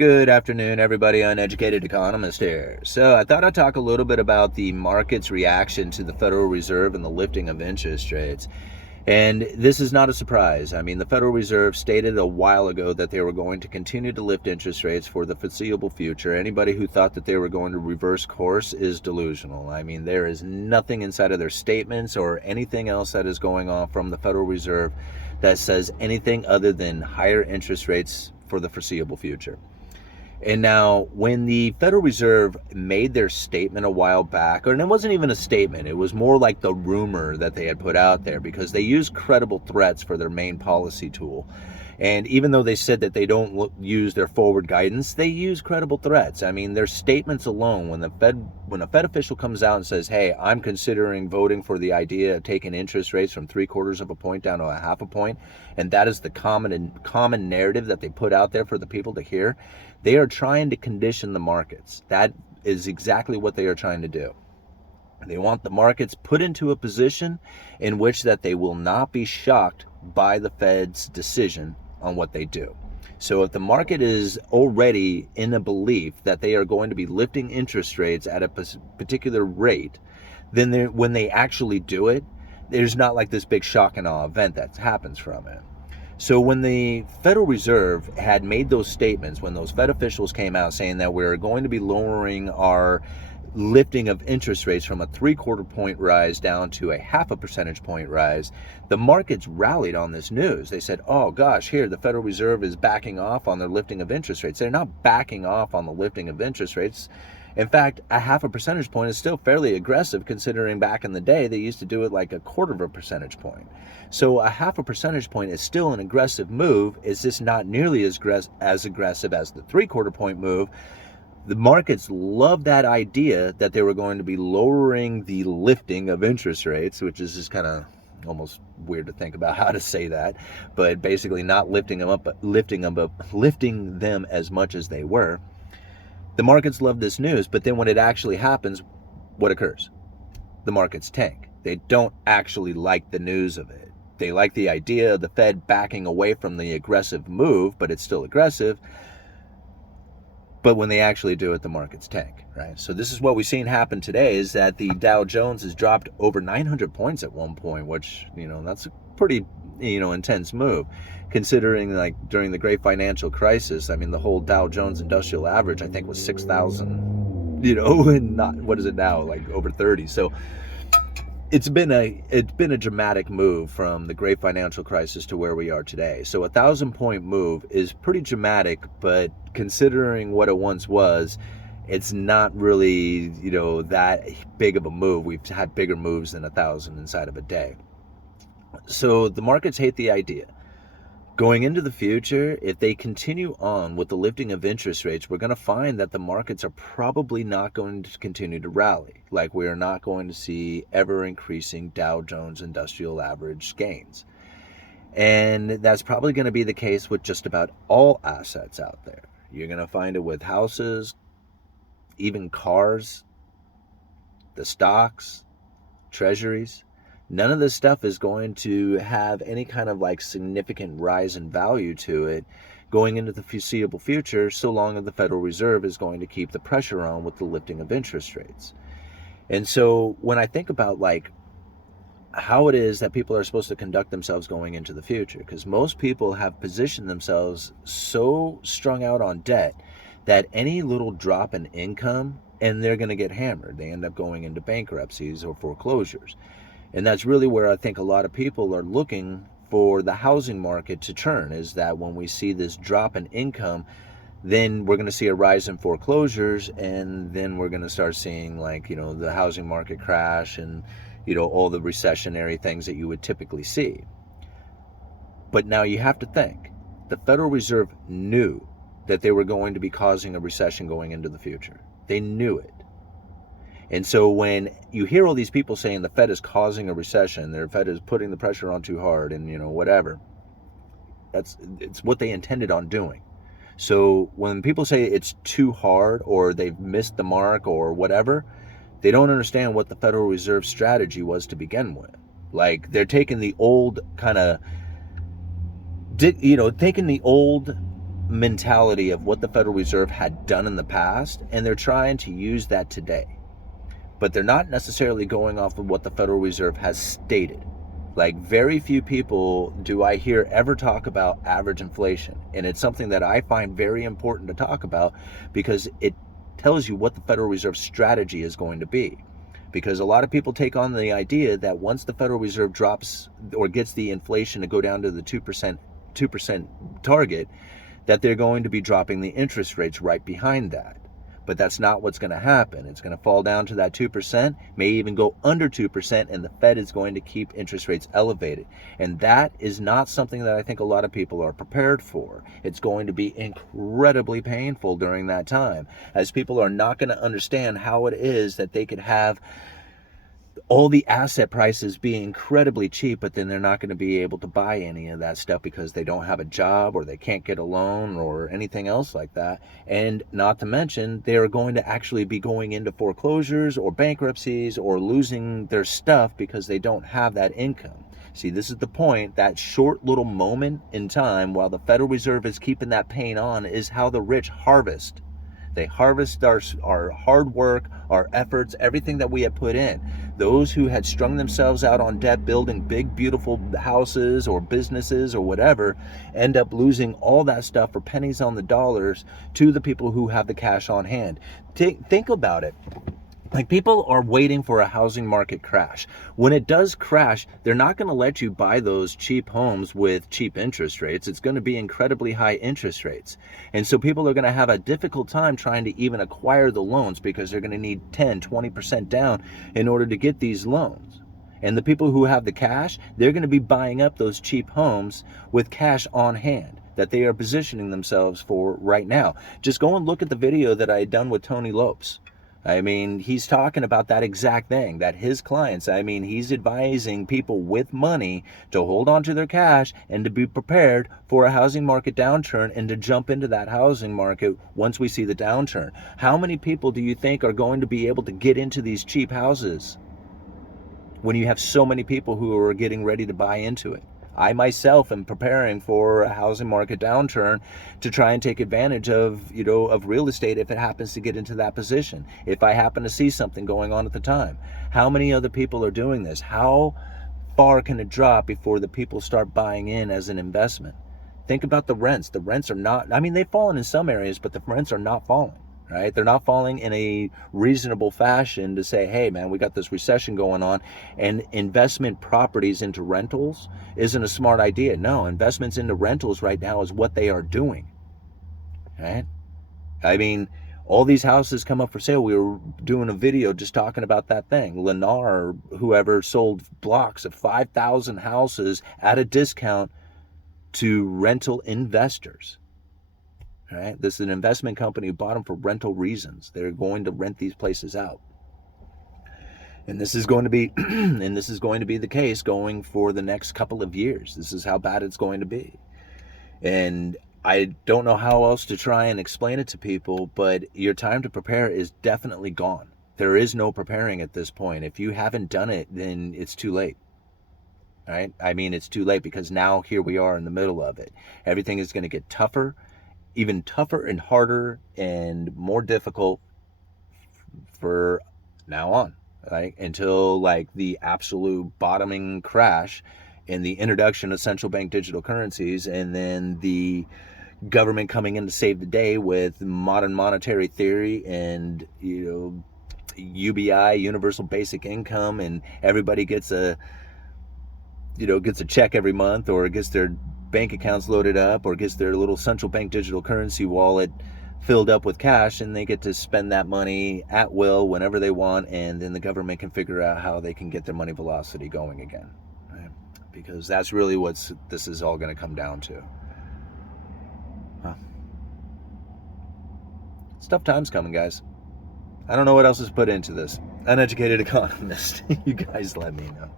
Good afternoon, everybody. Uneducated Economist here. So I thought I'd talk a little bit about the market's reaction to the Federal Reserve and the lifting of interest rates. And this is not a surprise. I mean, the Federal Reserve stated a while ago that they were going to continue to lift interest rates for the foreseeable future. Anybody who thought that they were going to reverse course is delusional. I mean, there is nothing inside of their statements or anything else that is going on from the Federal Reserve that says anything other than higher interest rates for the foreseeable future. And now, when the Federal Reserve made their statement a while back, and it wasn't even a statement, it was more like the rumor that they had put out there, because they use credible threats for their main policy tool. And even though they said that they don't use their forward guidance, they use credible threats. I mean, their statements alone, when a Fed official comes out and says, hey, I'm considering voting for the idea of taking interest rates from 3/4 of a point down to a half a point, and that is the common narrative that they put out there for the people to hear, they are trying to condition the markets. That is exactly what they are trying to do. They want the markets put into a position in which that they will not be shocked by the Fed's decision on what they do. So if the market is already in a belief that they are going to be lifting interest rates at a particular rate, then when they actually do it, there's not like this big shock and awe event that happens from it. So when the Federal Reserve had made those statements, when those Fed officials came out saying that we're going to be lowering our lifting of interest rates from a 3/4 point rise down to a 0.5 percentage point rise, the markets rallied on this news. They said, oh gosh, here the Federal Reserve is backing off on their lifting of interest rates. They're not backing off on the lifting of interest rates. In fact, a 0.5 percentage point is still fairly aggressive, considering back in the day they used to do it like 1/4 percentage point. So a 0.5 percentage point is still an aggressive move. It's just not nearly as aggressive as the 3/4 point move. The markets love that idea that they were going to be lowering the lifting of interest rates, which is just kind of almost weird to think about how to say that, but basically not lifting them up, but lifting them as much as they were. The markets love this news, but then when it actually happens, what occurs? The markets tank. They don't actually like the news of it. They like the idea of the Fed backing away from the aggressive move, but it's still aggressive. But when they actually do it, the markets tank, right? So this is what we've seen happen today, is that the Dow Jones has dropped over 900 points at one point, which, that's a pretty, intense move, considering like during the great financial crisis, I mean, the whole Dow Jones Industrial Average, I think, was 6,000, and not, what is it now, like over 30. So it's been a dramatic move from the great financial crisis to where we are today. So 1,000-point move is pretty dramatic, but considering what it once was, it's not really, that big of a move. We've had bigger moves than 1,000 inside of a day. So the markets hate the idea. Going into the future, if they continue on with the lifting of interest rates, we're going to find that the markets are probably not going to continue to rally. Like, we are not going to see ever increasing Dow Jones Industrial Average gains. And that's probably going to be the case with just about all assets out there. You're going to find it with houses, even cars, the stocks, treasuries. None of this stuff is going to have any kind of like significant rise in value to it going into the foreseeable future, so long as the Federal Reserve is going to keep the pressure on with the lifting of interest rates. And so when I think about like how it is that people are supposed to conduct themselves going into the future, because most people have positioned themselves so strung out on debt that any little drop in income and they're going to get hammered. They end up going into bankruptcies or foreclosures. And that's really where I think a lot of people are looking for the housing market to turn, is that when we see this drop in income, then we're going to see a rise in foreclosures, and then we're going to start seeing like, the housing market crash and, all the recessionary things that you would typically see. But now you have to think, the Federal Reserve knew that they were going to be causing a recession going into the future. They knew it. And so when you hear all these people saying the Fed is causing a recession, the Fed is putting the pressure on too hard, and whatever, it's what they intended on doing. So when people say it's too hard or they've missed the mark or whatever, they don't understand what the Federal Reserve strategy was to begin with. Like, they're taking the old kind of, taking the old mentality of what the Federal Reserve had done in the past, and they're trying to use that today. But they're not necessarily going off of what the Federal Reserve has stated. Like, very few people do I hear ever talk about average inflation. And it's something that I find very important to talk about, because it tells you what the Federal Reserve strategy is going to be. Because a lot of people take on the idea that once the Federal Reserve drops or gets the inflation to go down to the 2% target, that they're going to be dropping the interest rates right behind that. But that's not what's going to happen. It's going to fall down to that 2%, may even go under 2%, and the Fed is going to keep interest rates elevated. And that is not something that I think a lot of people are prepared for. It's going to be incredibly painful during that time, as people are not going to understand how it is that they could have all the asset prices be incredibly cheap, but then they're not going to be able to buy any of that stuff because they don't have a job, or they can't get a loan, or anything else like that. And not to mention, they are going to actually be going into foreclosures or bankruptcies or losing their stuff because they don't have that income. See, this is the point. That short little moment in time while the Federal Reserve is keeping that pain on is how the rich harvest. They harvest our hard work, our efforts, everything that we have put in. Those who had strung themselves out on debt building big, beautiful houses or businesses or whatever end up losing all that stuff for pennies on the dollars to the people who have the cash on hand. Think about it. Like, people are waiting for a housing market crash. When it does crash, they're not going to let you buy those cheap homes with cheap interest rates. It's going to be incredibly high interest rates. And so people are going to have a difficult time trying to even acquire the loans, because they're going to need 10, 20% down in order to get these loans. And the people who have the cash, they're going to be buying up those cheap homes with cash on hand that they are positioning themselves for right now. Just go and look at the video that I had done with Tony Lopes. I mean, he's talking about that exact thing, that his clients, I mean, he's advising people with money to hold on to their cash and to be prepared for a housing market downturn, and to jump into that housing market once we see the downturn. How many people do you think are going to be able to get into these cheap houses when you have so many people who are getting ready to buy into it? I myself am preparing for a housing market downturn to try and take advantage of, of real estate if it happens to get into that position. If I happen to see something going on at the time. How many other people are doing this? How far can it drop before the people start buying in as an investment? Think about the rents. The rents are not, I mean, they've fallen in some areas, but the rents are not falling. Right? They're not falling in a reasonable fashion to say, hey, man, we got this recession going on, and investment properties into rentals isn't a smart idea. No, investments into rentals right now is what they are doing. Right? I mean, all these houses come up for sale. We were doing a video just talking about that thing. Lennar, whoever, sold blocks of 5,000 houses at a discount to rental investors. Right? This is an investment company who bought them for rental reasons. They're going to rent these places out. And this is going to be the case going for the next couple of years. This is how bad it's going to be. And I don't know how else to try and explain it to people, but your time to prepare is definitely gone. There is no preparing at this point. If you haven't done it, then it's too late. Right? I mean, it's too late, because now here we are in the middle of it. Everything is going to get tougher, even tougher and harder and more difficult for now on, right? Until like the absolute bottoming crash and the introduction of central bank digital currencies, and then the government coming in to save the day with modern monetary theory and, UBI, universal basic income, and everybody gets a check every month, or gets their bank accounts loaded up, or gets their little central bank digital currency wallet filled up with cash, and they get to spend that money at will whenever they want, and then the government can figure out how they can get their money velocity going again. Right? Because that's really what this is all going to come down to. Huh. It's tough times coming, guys. I don't know what else is put into this. Uneducated Economist. You guys let me know.